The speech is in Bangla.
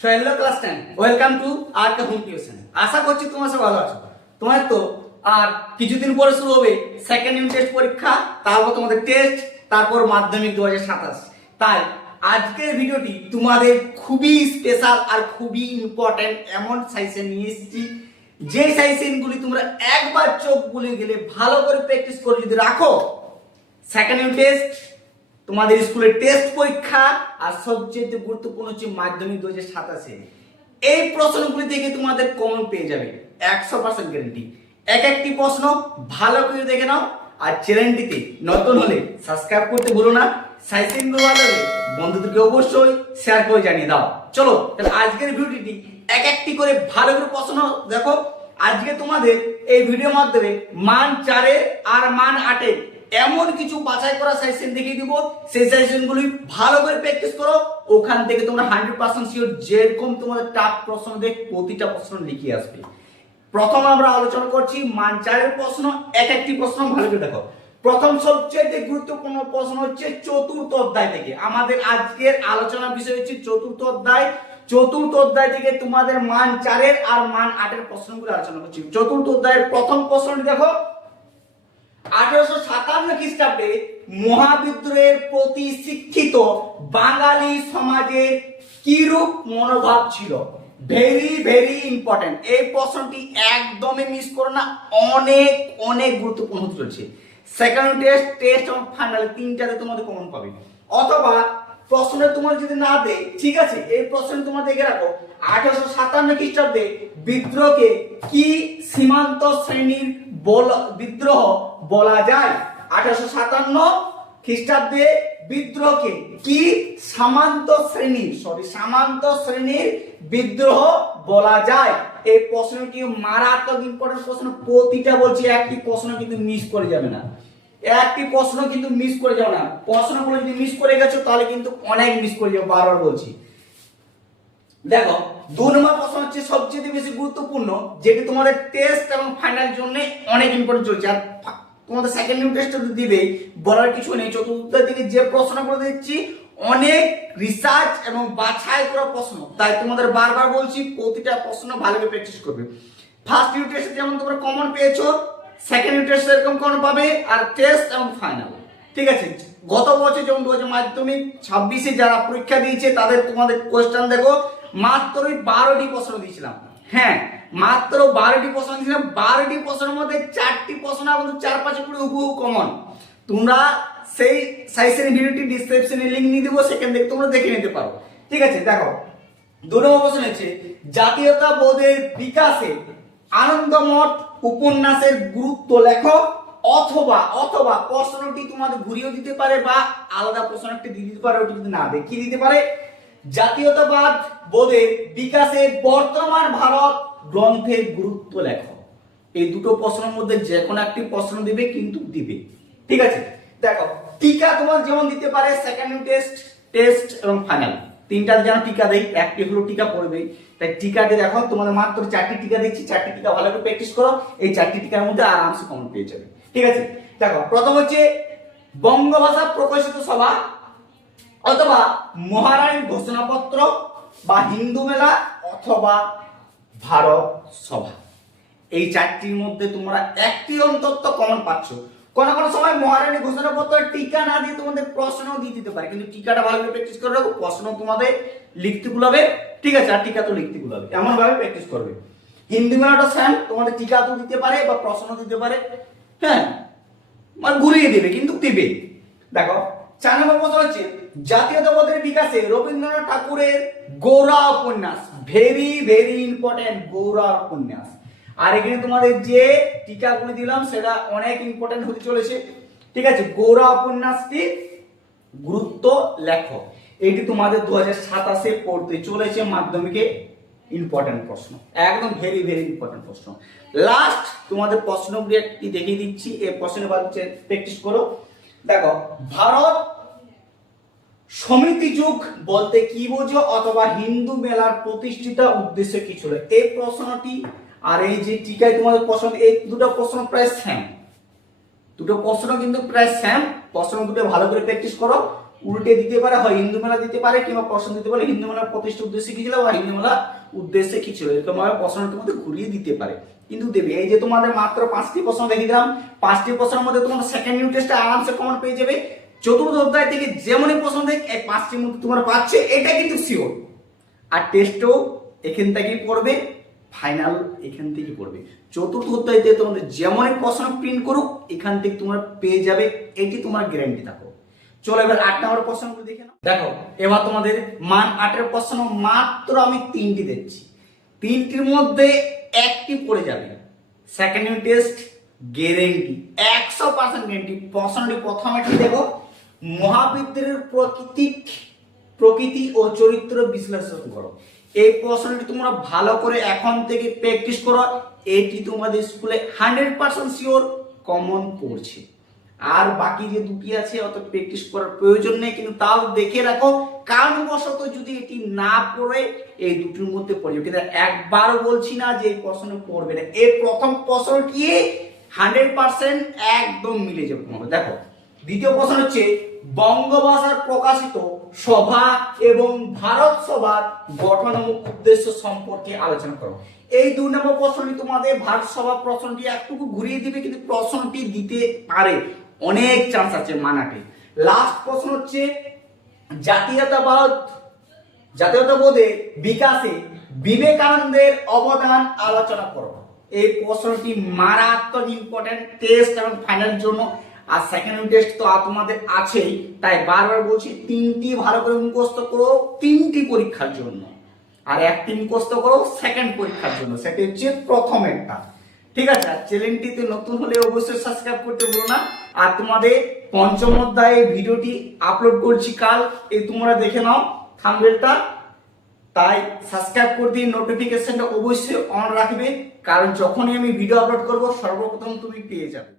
So hello class 10, welcome to R K home tuition. আশা করছি তোমরা সব ভালো আছো। তোমার তো আর কিছুদিন পরে শুরু হবে সেকেন্ড ইউনিট টেস্ট পরীক্ষা, তারপর তোমাদের টেস্ট, তারপর মাধ্যমিক 2027। তাই আজকের ভিডিওটি তোমাদের খুবই স্পেশাল আর খুবই ইম্পর্টেন্ট এমন সাজেশন নিয়ে এসেছি, যে সাজেশনগুলি তোমরা একবার চোখ বুলে গেলে ভালো করে প্র্যাকটিস করে যদি রাখো, সেকেন্ড ইউনিট টেস্ট, তোমাদের স্কুলের টেস্ট পরীক্ষা আর সবচেয়ে গুরুত্বপূর্ণ হচ্ছে মাধ্যমিক 2027, এই প্রশ্নগুলি থেকে তোমাদের কমন পেয়ে যাবে 100% গ্যারান্টি। এক একটি প্রশ্ন ভালো করে দেখে নাও, আর চ্যানেলটিতে নতুন হলে সাবস্ক্রাইব করতে ভুলো না। সাজেশনগুলো ভালো লাগে বন্ধুদেরকে অবশ্যই শেয়ার করে জানিয়ে দাও। চলো তাহলে আজকের ভিডিওটি এক একটি করে ভালো করে প্রশ্ন দেখো। আজকে তোমাদের এই ভিডিওর মাধ্যমে মান 4 আর মান 8 এমন কিছু বাছাই করা সাজেশন দেখিয়ে দিব, সেই সাজেশনগুলি ভালো করে প্র্যাকটিস করো। ওখান থেকে তোমরা 100% শিওর যেরকম তোমাদের টাফ প্রশ্ন দেখ প্রতিটা প্রশ্ন লিখে আসবে। প্রথম আমরা আলোচনা করছি মান 4 এর প্রশ্ন। এক একটি প্রশ্ন ভালো করে দেখো। প্রথম সবচেয়ে গুরুত্বপূর্ণ প্রশ্ন হচ্ছে চতুর্থ অধ্যায় থেকে। আমাদের আজকের আলোচনা বিষয় হচ্ছে চতুর্থ অধ্যায়। চতুর্থ অধ্যায় থেকে তোমাদের মান 4 এর আর মান 8 এর প্রশ্নগুলো আলোচনা করছি। চতুর্থ অধ্যায়ের প্রথম প্রশ্নটি দেখো। 1857 খ্রিস্টাব্দে মহাবিদ্রোহের প্রতি শিক্ষিত বাঙালি সমাজের কিরূপ মনোভাব ছিল? Very very important. এই প্রশ্নটি একদমই মিস করো না, অনেক অনেক গুরুত্বপূর্ণ হতে চলছে। সেকেন্ড টেস্ট, টেস্ট এবং ফাইনাল তিনটাতে তোমাদের কমন পাবে। অথবা প্রশ্নে তোমার যদি না দেয়, ঠিক আছে, এই প্রশ্ন তোমার দেখে রাখো। 1857 খ্রিস্টাব্দে বিদ্রোহকে কি সীমান্ত শ্রেণীর বিদ্রোহ বলা যায়? 1857 খ্রিস্টাব্দে বিদ্রোহকে কি সামন্ত শ্রেণীর বিদ্রোহ বলা যায়? এই প্রশ্নটি মারাত্মক ইম্পর্টেন্ট প্রশ্ন। প্রতিটা বলছি, একটি প্রশ্ন কিন্তু মিস করে যাবে না, একটি প্রশ্ন কিন্তু মিস করে যাবে না। প্রশ্নগুলো যদি মিস করে গেছো তাহলে কিন্তু অনেক মিস করে যাবে, বারবার বলছি। দেখো 2 নম্বর প্রশ্ন হচ্ছে সবচেয়ে বেশি গুরুত্বপূর্ণ, যেটি তোমাদের টেস্ট এবং ফাইনাল জন্য অনেক ইম্পর্টেন্ট চলছে। আর তোমাদের সেকেন্ড ইউনিট টেস্ট দিবে, বলার কিছু নেই। চতুর্থ দিকে যে প্রশ্নগুলো দিচ্ছি অনেক রিসার্চ এবং বাছাই করা প্রশ্ন, তাই তোমাদের বারবার বলছি প্রতিটা প্রশ্ন ভালো করে প্র্যাকটিস করবে। ফার্স্ট ইউনিট টেস্টে যেমন তোমরা কমন পেয়েছো, সেকেন্ড ইউনিট টেস্টে এরকম কমন পাবে, আর টেস্ট এবং ফাইনাল, ঠিক আছে। গত বছর যেমন 2000 মাধ্যমিক 26-এ যারা পরীক্ষা দিয়েছে তাদের তোমাদের কোশ্চেন দেখো, মাত্র 12টি প্রশ্ন দিয়েছিলাম। হ্যাঁ, মাত্র 12টি প্রশ্ন দিয়েছিলাম। 12টি প্রশ্নের মধ্যে 4টি প্রশ্ন কিন্তু 4-5 করে হুবহু কমন। তোমরা সেই সাইসের ভিডিওটি ডেসক্রিপশনে লিংক দিয়ে দেবো, সেখান থেকে তোমরা দেখে নিতে পারো, ঠিক আছে। দেখো 2 নম্বর প্রশ্ন হচ্ছে জাতীয়তাবোধের বিকাশে আনন্দমঠ উপন্যাসের গুরুত্ব লেখো। অথবা প্রশ্নটি তোমাদের ঘুরিয়েও দিতে পারে বা আলাদা প্রশ্ন একটা দিয়ে দিতে পারে, ওটি যদি না দেখিয়ে দিতে পারে। জাতীয়তাবাদ বোধের বিকাশে বর্তমান ভারত গ্রন্থের গুরুত্ব লেখো। এই দুটো প্রশ্নের মধ্যে যে কোনো একটি প্রশ্ন দিবে, কিন্তু দিবে, ঠিক আছে। দেখো টিকা তোমার যেমন দিতে পারে সেকেন্ড টেস্ট এবং ফাইনাল, তিনটা যেন টিকা দেই, একটি হলো টিকা পড়বে। তাই টিকাটি দেখো, তোমাদের মাত্র 4টি টিকা দিচ্ছি, 4টি টিকা ভালো করে প্র্যাকটিস করো। এই 4টি টিকার মধ্যে আরামসে কমন পেয়ে যাবে, ঠিক আছে। দেখো প্রথম হচ্ছে বঙ্গভাষা প্রকাশিত সভা, অথবা মহারানীর ঘোষণাপত্র, বা হিন্দু মেলা, অথবা ভারত সভা। এই 4টির মধ্যে তোমরা একটি অন্তত কমন পাচ্ছ। কোনো সময় মহারানী ঘোষণাপত্র টিকা না দিয়ে তোমাদের প্রশ্ন দিয়ে দিতে পারে, কিন্তু টিকাটা ভালো করে প্র্যাকটিস করে রাখো। প্রশ্ন তোমাদের লিখতে গুলাবে, ঠিক আছে, আর টিকা তো লিখতে গুলাবে, এমন ভাবে প্র্যাকটিস করবে। হিন্দু মেলাটা সেম, তোমাদের টিকা তো দিতে পারে বা প্রশ্ন দিতে পারে, হ্যাঁ, মানে ঘুরিয়ে দেবে, কিন্তু দিবে। দেখো 4 নম্বর প্রশ্ন হচ্ছে জাতীয়তাবাদের বিকাশে রবীন্দ্রনাথ ঠাকুরের গোরা উপন্যাস। ভেরি ভেরি ইম্পর্টেন্ট, গোরা উপন্যাস। আর এখানে তোমাদের যে টিকাগুলি দিলাম সেটা অনেক ইম্পর্টেন্ট হতে চলেছে, ঠিক আছে। গোরা উপন্যাসটি গুরুত্ব লেখো। এটি তোমাদের 2027-এ পড়তে চলেছে মাধ্যমিকে, ইম্পর্টেন্ট প্রশ্ন, একদম ভেরি ভেরি ইম্পর্টেন্ট প্রশ্ন। লাস্ট তোমাদের প্রশ্নগুলি একটি দেখিয়ে দিচ্ছি, এই প্রশ্নের বাচ্চা প্র্যাকটিস করো। দেখো ভারত সমিতি যুগ বলতে কি বোঝো, অথবা হিন্দু মেলার প্রতিষ্ঠিতা উদ্দেশ্য কি ছিল? এই প্রশ্নটি আর এই যে টিকায় তোমাদের প্রশ্ন, এই দুটো প্রশ্ন প্রায় সেম, দুটো প্রশ্ন কিন্তু প্রায় সেম। প্রশ্ন দুটো ভালো করে প্র্যাকটিস করো, উল্টে দিতে পারে, হয় হিন্দু মেলা দিতে পারে কিংবা প্রশ্ন দিতে পারে হিন্দু মেলার প্রতিষ্ঠা উদ্দেশ্যে কি ছিল বা হিন্দু মেলা উদ্দেশ্যে কি ছিল, এরকম ভাবে প্রশ্নটা তোমাদের ঘুরিয়ে দিতে পারে, কিন্তু দেবে। এই যে তোমাদের মাত্র 5টি প্রশ্ন দেখিয়ে দিলাম, 5টি প্রশ্নের মধ্যে তোমাদের সেকেন্ড ইউনিট টেস্টে আরামসে কমন পেয়ে যাবে। চতুর্থ অধ্যায় থেকে যেমনই প্রশ্ন দেখ এই 5টির মধ্যে তোমরা পাচ্ছে, এটা কিন্তু শিওর। আর টেস্টও এখান থেকেই পড়বে, ফাইনাল এখান থেকে পড়বে। চতুর্থ অধ্যায়তে তোমাদের যেমনই প্রশ্ন প্রিন্ট করুক এখান থেকে তোমরা পেয়ে যাবে, এটি তোমার গ্যারান্টি থাকো। চলো এবার 8 নম্বর প্রশ্নগুলো দেখে নাও। দেখো এবার তোমাদের মান 8-এর প্রশ্ন মাত্র আমি 3টি দিচ্ছি, 3টির মধ্যে একটি পড়ে যাবে। Second unit test guarantee, 100% guarantee. প্রশ্নটি প্রথমে কি দেখো, মহাবিদ্যালয়ের প্রকৃতি ও চরিত্র বিশ্লেষণ করো। এই প্রশ্নটি তোমরা ভালো করে এখন থেকে প্র্যাকটিস করো, এটি তোমাদের স্কুলে 100% শিওর কমন পড়ছে। আর বাকি যে দুটি আছে অত প্র্যাকটিস করার প্রয়োজন নেই, কিন্তু তাও দেখে রাখো, কারণবশত যদি এটি না পড়ে এই দুটির মধ্যে পড়বে, কিন্তু একবারও বলছি না যে এই প্রশ্ন পড়বে না। এই প্রথম প্রশ্নটি 100% একদম মিলে যাবে তোমাদের। দেখো দ্বিতীয় প্রশ্ন হচ্ছে বঙ্গভাষার প্রকাশিত সভা এবং ভারত সভার গঠন ও উদ্দেশ্য সম্পর্কে আলোচনা করো। এই 2 নম্বর প্রশ্নটি তোমাদের ভারত সভা প্রশ্নটি একটু ঘুরিয়ে দিবে, কিন্তু প্রশ্নটি দিতে পারে, অনেক চান্স আছে মানাতে। লাস্ট প্রশ্ন হচ্ছে জাতীয়তাবোধের বিকাশে বিবেকানন্দের অবদান আলোচনা করো। এই প্রশ্নটি মারাত্মক ইম্পর্টেন্ট টেস্ট এবং ফাইনাল জন্য। আর সেকেন্ড ইউনিট টেস্ট তো তোমাদের আছেই, তাই বারবার বলছি 3টি ভালো করে মুখস্থ করো 3টি পরীক্ষার জন্য, আর 1টি মুখস্থ করো সেকেন্ড পরীক্ষার জন্য, সেটা হচ্ছে প্রথমেরটা। ঠিক আছে, আর চ্যানেলটিতে নতুন হলে অবশ্যই সাবস্ক্রাইব করতে ভুলো না। আর তোমাদের পঞ্চম অধ্যায়ে ভিডিওটি আপলোড করছি কাল, এই তোমরা দেখে নাও থাম্বনেলটা, তাই সাবস্ক্রাইব করে দিয়ে নোটিফিকেশনটা অবশ্যই অন রাখবে, কারণ যখনই আমি ভিডিও আপলোড করব সর্বপ্রথম তুমি পেয়ে যাবে।